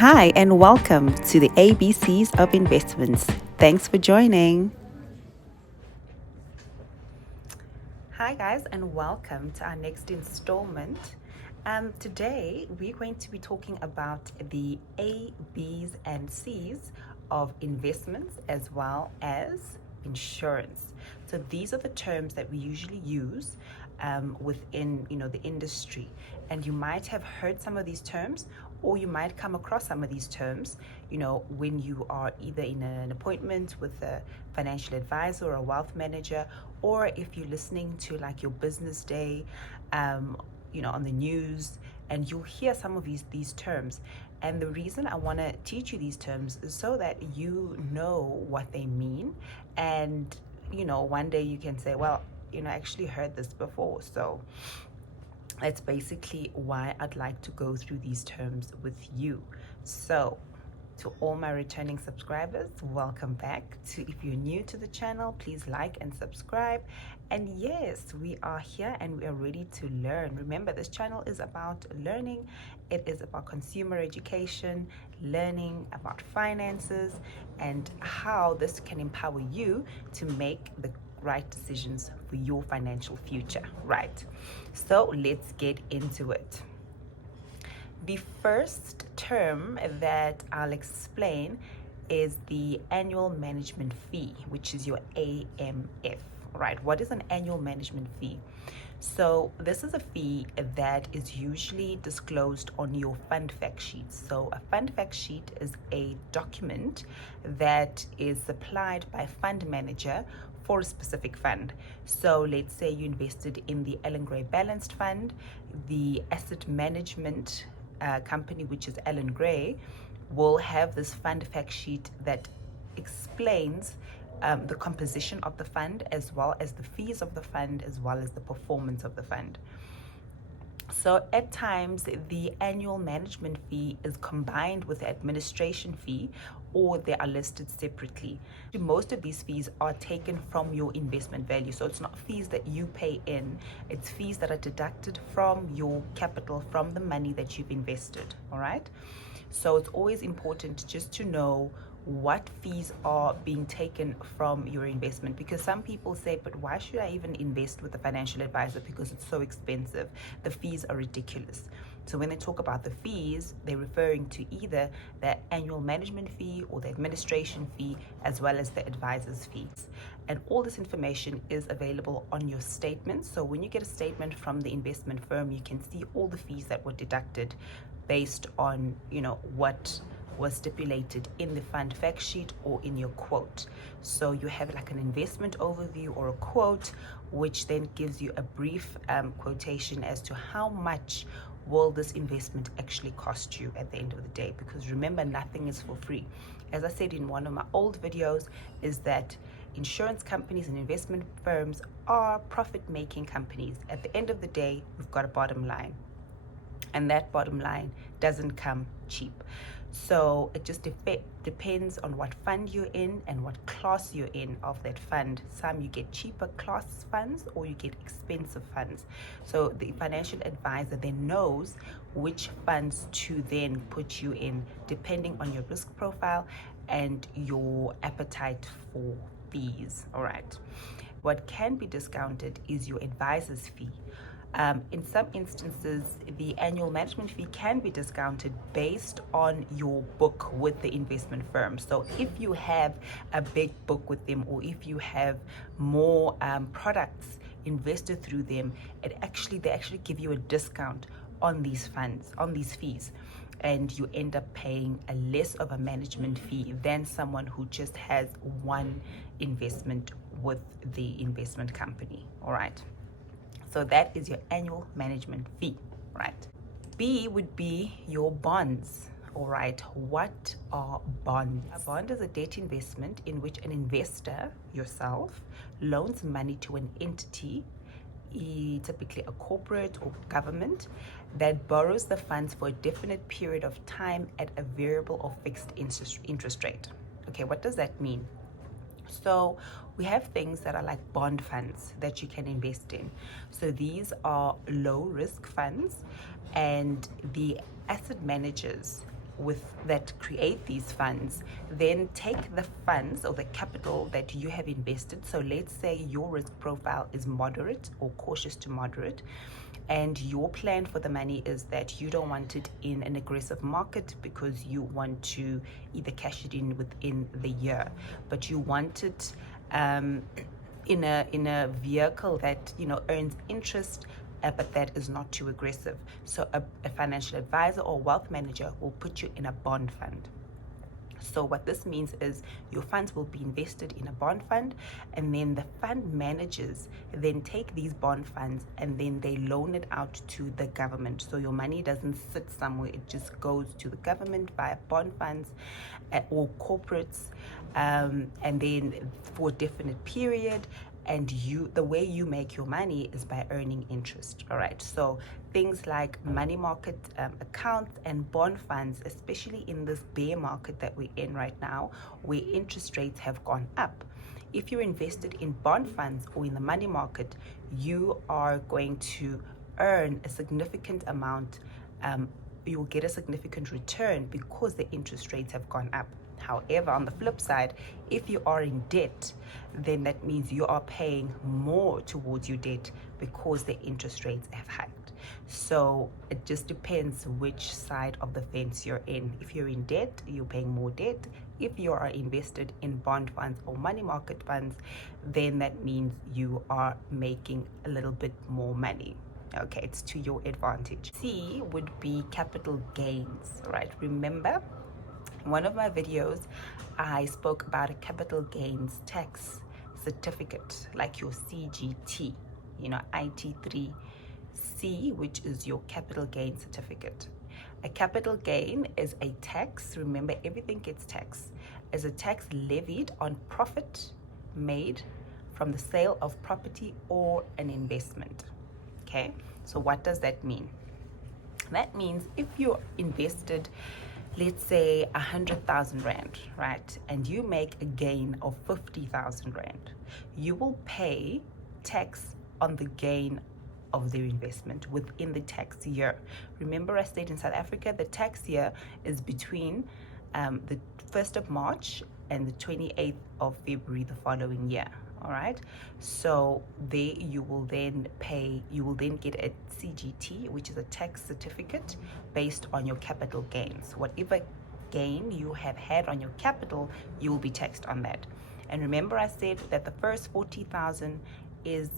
Hi, and welcome to the ABCs of Investments. Thanks for joining. Hi, guys, and welcome to our next installment. Today, we're going to be talking about the A, B's, and C's of investments as well as insurance. So these are the terms that we usually use within the industry, and you might have heard some of these terms, or you might come across some of these terms when you are either in an appointment with a financial advisor or a wealth manager, or if you're listening to like your business day on the news, and you'll hear some of these terms. And the reason I want to teach you these terms is so that you know what they mean, and one day you can say, well, I actually heard this before. So that's basically why I'd like to go through these terms with you. So to all my returning subscribers, welcome back. If you're new to the channel, please like and subscribe. And yes, we are here and we are ready to learn. Remember, this channel is about learning. It is about consumer education, learning about finances, and how this can empower you to make the right decisions for your financial future. Right. So let's get into it. The first term that I'll explain is the annual management fee, which is your AMF. Right? What is an annual management fee? So this is a fee that is usually disclosed on your fund fact sheet. So a fund fact sheet is a document that is supplied by a fund manager for a specific fund. So let's say you invested in the Ellen Gray Balanced Fund, the asset management company, which is Ellen Gray, will have this fund fact sheet that explains the composition of the fund, as well as the fees of the fund, as well as the performance of the fund. So at times, the annual management fee is combined with the administration fee, or they are listed separately. Most of these fees are taken from your investment value. So it's not fees that you pay in, it's fees that are deducted from your capital, from the money that you've invested. All right. So it's always important just to know what fees are being taken from your investment, because some people say, but why should I even invest with a financial advisor, because it's so expensive, the fees are ridiculous. So when they talk about the fees, they're referring to either the annual management fee or the administration fee, as well as the advisor's fees. And all this information is available on your statement. So when you get a statement from the investment firm, you can see all the fees that were deducted based on what was stipulated in the fund fact sheet or in your quote. So you have like an investment overview or a quote, which then gives you a brief quotation as to how much will this investment actually cost you at the end of the day. Because remember, nothing is for free. As I said in one of my old videos, is that insurance companies and investment firms are profit-making companies. At the end of the day, we've got a bottom line, and that bottom line doesn't come cheap. So it just depends on what fund you're in and what class you're in of that fund. Some you get cheaper class funds, or you get expensive funds. So the financial advisor then knows which funds to then put you in, depending on your risk profile and your appetite for fees. All right. What can be discounted is your advisor's fee. In some instances, the annual management fee can be discounted based on your book with the investment firm. So if you have a big book with them, or if you have more products invested through them, they actually give you a discount on these funds, on these fees, and you end up paying a less of a management fee than someone who just has one investment with the investment company. All right. So that is your annual management fee, right? B would be your bonds. All right, what are bonds? A bond is a debt investment in which an investor, yourself, loans money to an entity, typically a corporate or government, that borrows the funds for a definite period of time at a variable or fixed interest rate. Okay, what does that mean? So we have things that are like bond funds that you can invest in. So these are low risk funds, and the asset managers that create these funds then take the funds or the capital that you have invested. So let's say your risk profile is moderate or cautious to moderate, and your plan for the money is that you don't want it in an aggressive market because you want to either cash it in within the year, but you want it in a vehicle that earns interest, but that is not too aggressive. So a financial advisor or wealth manager will put you in a bond fund. So what this means is your funds will be invested in a bond fund, and then the fund managers then take these bond funds and then they loan it out to the government. So your money doesn't sit somewhere, it just goes to the government via bond funds or corporates, and then for a definite period. And the way you make your money is by earning interest. All right, so things like money market accounts and bond funds, especially in this bear market that we're in right now, where interest rates have gone up. If you're invested in bond funds or in the money market, you are going to earn a significant amount. You'll get a significant return because the interest rates have gone up. However, on the flip side, if you are in debt, then that means you are paying more towards your debt because the interest rates have hiked. So it just depends which side of the fence you're in. If you're in debt, you're paying more debt. If you are invested in bond funds or money market funds, then that means you are making a little bit more money. Okay, it's to your advantage. C would be capital gains, right? Remember, in one of my videos, I spoke about a capital gains tax certificate, like your CGT, IT3C, which is your capital gain certificate. A capital gain is a tax, remember everything gets taxed, is a tax levied on profit made from the sale of property or an investment. Okay, so what does that mean? That means if you're invested, let's say 100,000 Rand, right? And you make a gain of 50,000 Rand, you will pay tax on the gain of their investment within the tax year. Remember, I said in South Africa, the tax year is between the 1st of March and the 28th of February the following year. All right, so there you will then get a CGT, which is a tax certificate based on your capital gains. Whatever gain you have had on your capital, you will be taxed on that. And remember, I said that the first 40,000 is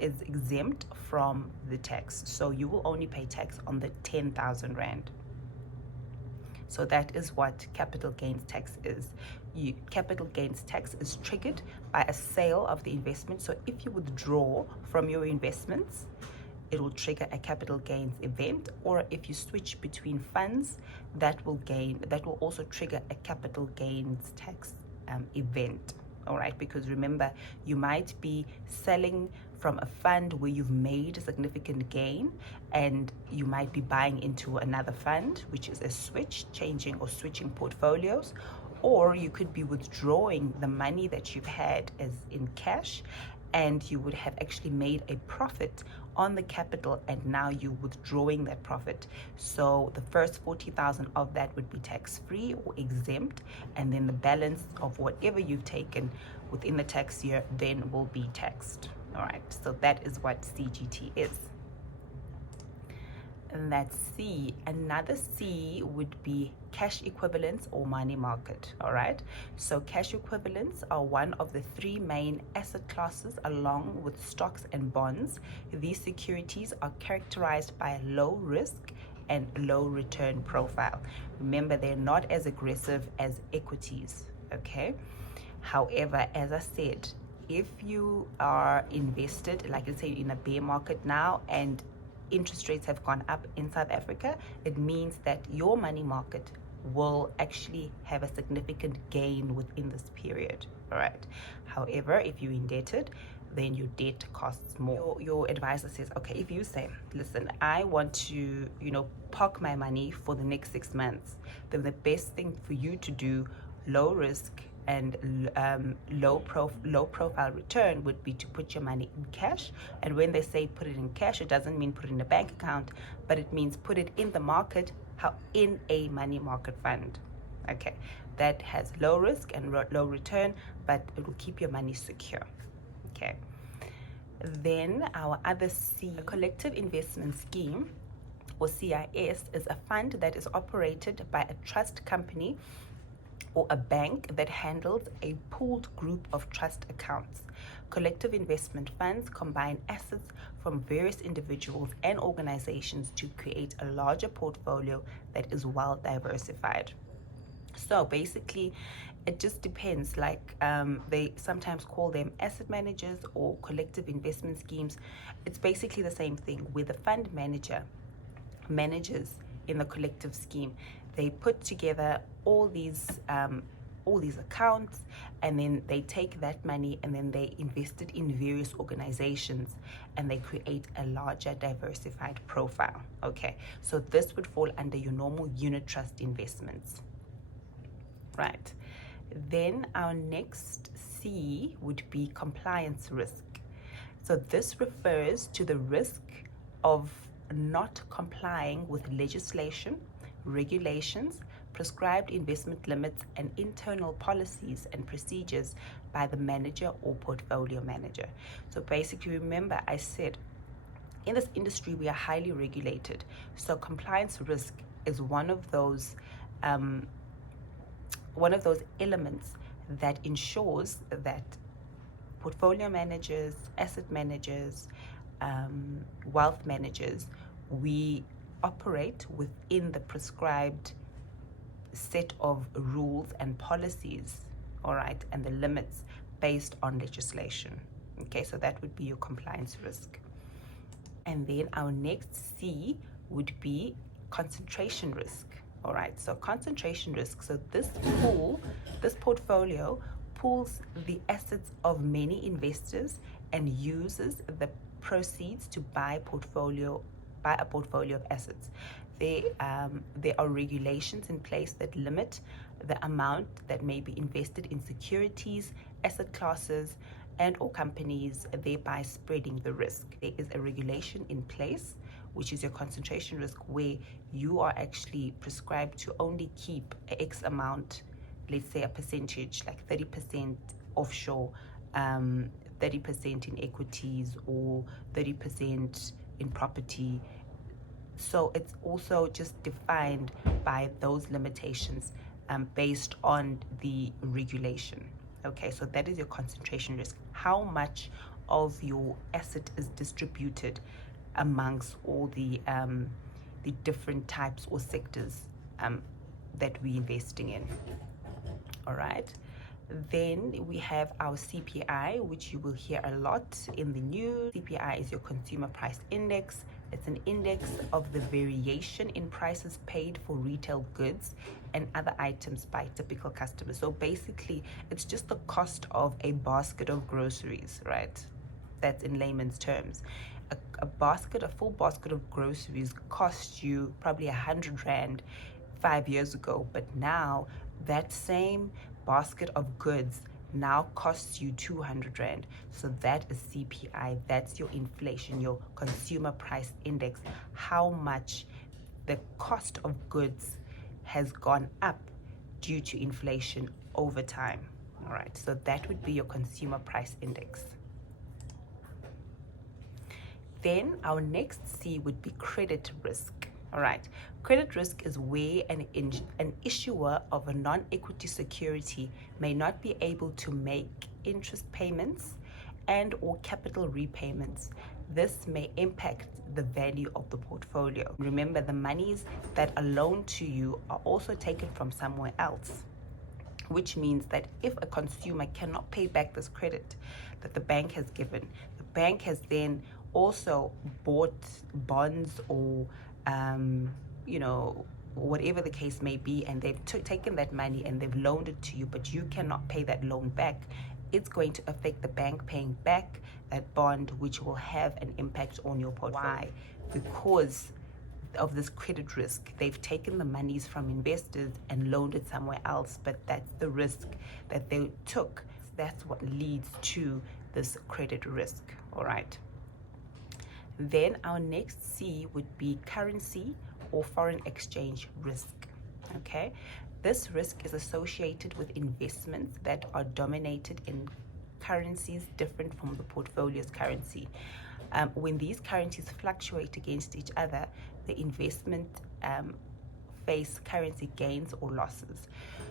exempt from the tax, so you will only pay tax on the 10,000 Rand. So that is what capital gains tax is. Capital gains tax is triggered by a sale of the investment. So if you withdraw from your investments, it will trigger a capital gains event. Or if you switch between funds, that will also trigger a capital gains tax event. All right, because remember, you might be selling from a fund where you've made a significant gain, and you might be buying into another fund, which is a changing or switching portfolios. Or you could be withdrawing the money that you've had as in cash, and you would have actually made a profit on the capital, and now you're withdrawing that profit. So the first 40,000 of that would be tax-free or exempt, and then the balance of whatever you've taken within the tax year then will be taxed. All right, so that is what CGT is. And that's C. Another C would be cash equivalents or money market. All right, so cash equivalents are one of the three main asset classes along with stocks and bonds. These securities are characterized by a low risk and low return profile. Remember, they're not as aggressive as equities. Okay, however, as I said, if you are invested, like let's say in a bear market now, and interest rates have gone up in South Africa, it means that your money market will actually have a significant gain within this period. All right, however, if you're indebted, then your debt costs more. Your advisor says, okay, if you say, listen, I want to park my money for the next 6 months, then the best thing for you to do, low risk and low profile return, would be to put your money in cash. And when they say put it in cash, it doesn't mean put it in a bank account, but it means put it in the market how in a money market fund, okay, that has low risk and low return, but it will keep your money secure. Okay. Then our other C, a collective investment scheme, or CIS, is a fund that is operated by a trust company or a bank that handles a pooled group of trust accounts. Collective investment funds combine assets from various individuals and organizations to create a larger portfolio that is well diversified. So basically, it just depends. Like they sometimes call them asset managers or collective investment schemes. It's basically the same thing, where the fund manager manages in the collective scheme. They put together all these accounts, and then they take that money and then they invest it in various organizations, and they create a larger diversified profile. Okay, so this would fall under your normal unit trust investments. Right. Then our next C would be compliance risk. So this refers to the risk of not complying with legislation, regulations, prescribed investment limits, and internal policies and procedures by the manager or portfolio manager. So basically, remember I said in this industry we are highly regulated. So compliance risk is one of those elements that ensures that portfolio managers, asset managers, wealth managers, we operate within the prescribed set of rules and policies, all right, and the limits based on legislation. Okay, so that would be your compliance risk. And then our next C would be concentration risk. All right, so concentration risk. So this portfolio pools the assets of many investors and uses the proceeds to buy a portfolio of assets. There are regulations in place that limit the amount that may be invested in securities, asset classes, and or companies, thereby spreading the risk. There is a regulation in place, which is your concentration risk, where you are actually prescribed to only keep X amount, let's say a percentage, like 30% offshore, 30% in equities, or 30% in property. So it's also just defined by those limitations based on the regulation. Okay, so that is your concentration risk. How much of your asset is distributed amongst all the different types or sectors that we're investing in. All right. Then we have our CPI, which you will hear a lot in the news. CPI is your consumer price index. It's an index of the variation in prices paid for retail goods and other items by typical customers. So basically, it's just the cost of a basket of groceries, right? That's in layman's terms. A full basket of groceries cost you probably 100 Rand 5 years ago, but now that same basket of goods now costs you 200 Rand. So that is CPI. That's your inflation, your consumer price index, how much the cost of goods has gone up due to inflation over time. All right, so that would be your consumer price index. Then our next C would be credit risk. All right, credit risk is where an issuer of a non-equity security may not be able to make interest payments and or capital repayments. This may impact the value of the portfolio. Remember, the monies that are loaned to you are also taken from somewhere else, which means that if a consumer cannot pay back this credit that the bank has given, the bank has then also bought bonds or whatever the case may be, and they've taken that money and they've loaned it to you, but you cannot pay that loan back. It's going to affect the bank paying back that bond, which will have an impact on your portfolio. Why? Because of this credit risk. They've taken the monies from investors and loaned it somewhere else, but that's the risk that they took. That's what leads to this credit risk. All right. Then our next C would be currency or foreign exchange risk. Okay, this risk is associated with investments that are dominated in currencies different from the portfolio's currency. When these currencies fluctuate against each other, the investment face currency gains or losses.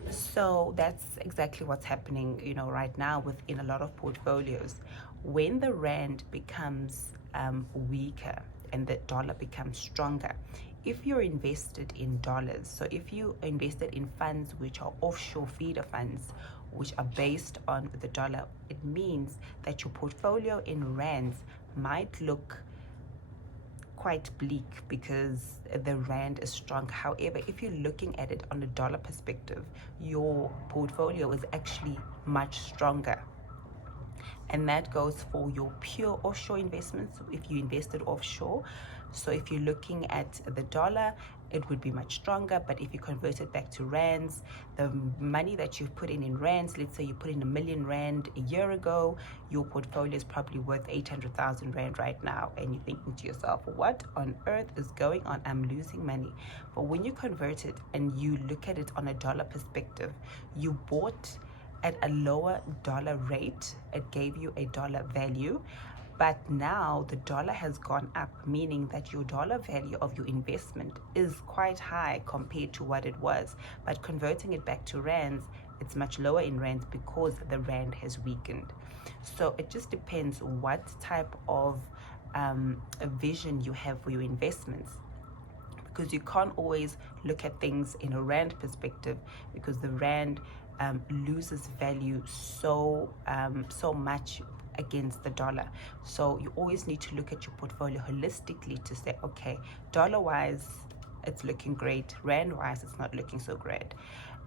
So that's exactly what's happening, right now within a lot of portfolios. When the rand becomes weaker and the dollar becomes stronger, if you're invested in dollars, so if you invested in funds which are offshore feeder funds, which are based on the dollar, it means that your portfolio in rands might look quite bleak because the rand is strong. However, if you're looking at it on a dollar perspective, your portfolio is actually much stronger. And that goes for your pure offshore investments if you invested offshore. So if you're looking at the dollar, it would be much stronger. But if you convert it back to rands, the money that you've put in rands, let's say you put in R1 million a year ago, your portfolio is probably worth 800,000 rand right now. And you're thinking to yourself, what on earth is going on? I'm losing money. But when you convert it and you look at it on a dollar perspective, you bought at a lower dollar rate, it gave you a dollar value. But now the dollar has gone up, meaning that your dollar value of your investment is quite high compared to what it was. But converting it back to rands, it's much lower in rands because the rand has weakened. So it just depends what type of a vision you have for your investments, because you can't always look at things in a rand perspective, because the rand loses value so much against the dollar. So you always need to look at your portfolio holistically to say, okay, dollar wise it's looking great, rand wise it's not looking so great.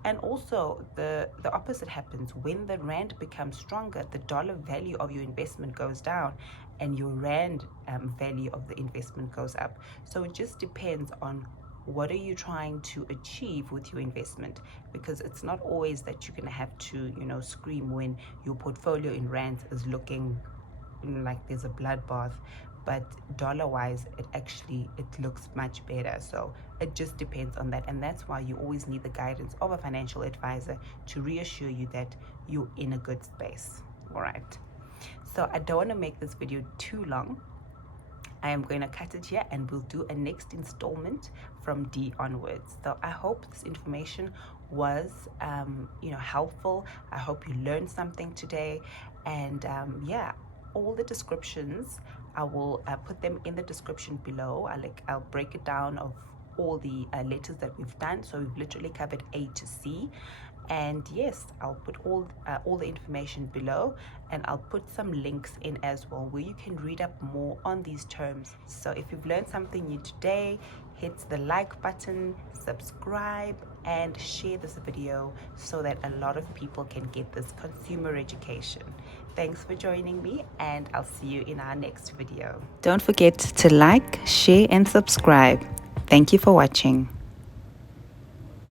And also the opposite happens. When the rand becomes stronger, the dollar value of your investment goes down and your rand value of the investment goes up. So it just depends on what are you trying to achieve with your investment, because it's not always that you're going to have to scream when your portfolio in rands is looking like there's a bloodbath, but dollar wise it looks much better. So it just depends on that, and that's why you always need the guidance of a financial advisor to reassure you that you're in a good space. All right, so I don't want to make this video too long. I am going to cut it here and we'll do a next installment from D onwards. So I hope this information was helpful. I hope you learned something today. And all the descriptions, I will put them in the description below. I'll break it down of all the letters that we've done. So we've literally covered A to C. And yes, I'll put all the information below, and I'll put some links in as well where you can read up more on these terms. So if you've learned something new today, hit the like button, subscribe, and share this video so that a lot of people can get this consumer education. Thanks for joining me, and I'll see you in our next video. Don't forget to like, share, and subscribe. Thank you for watching.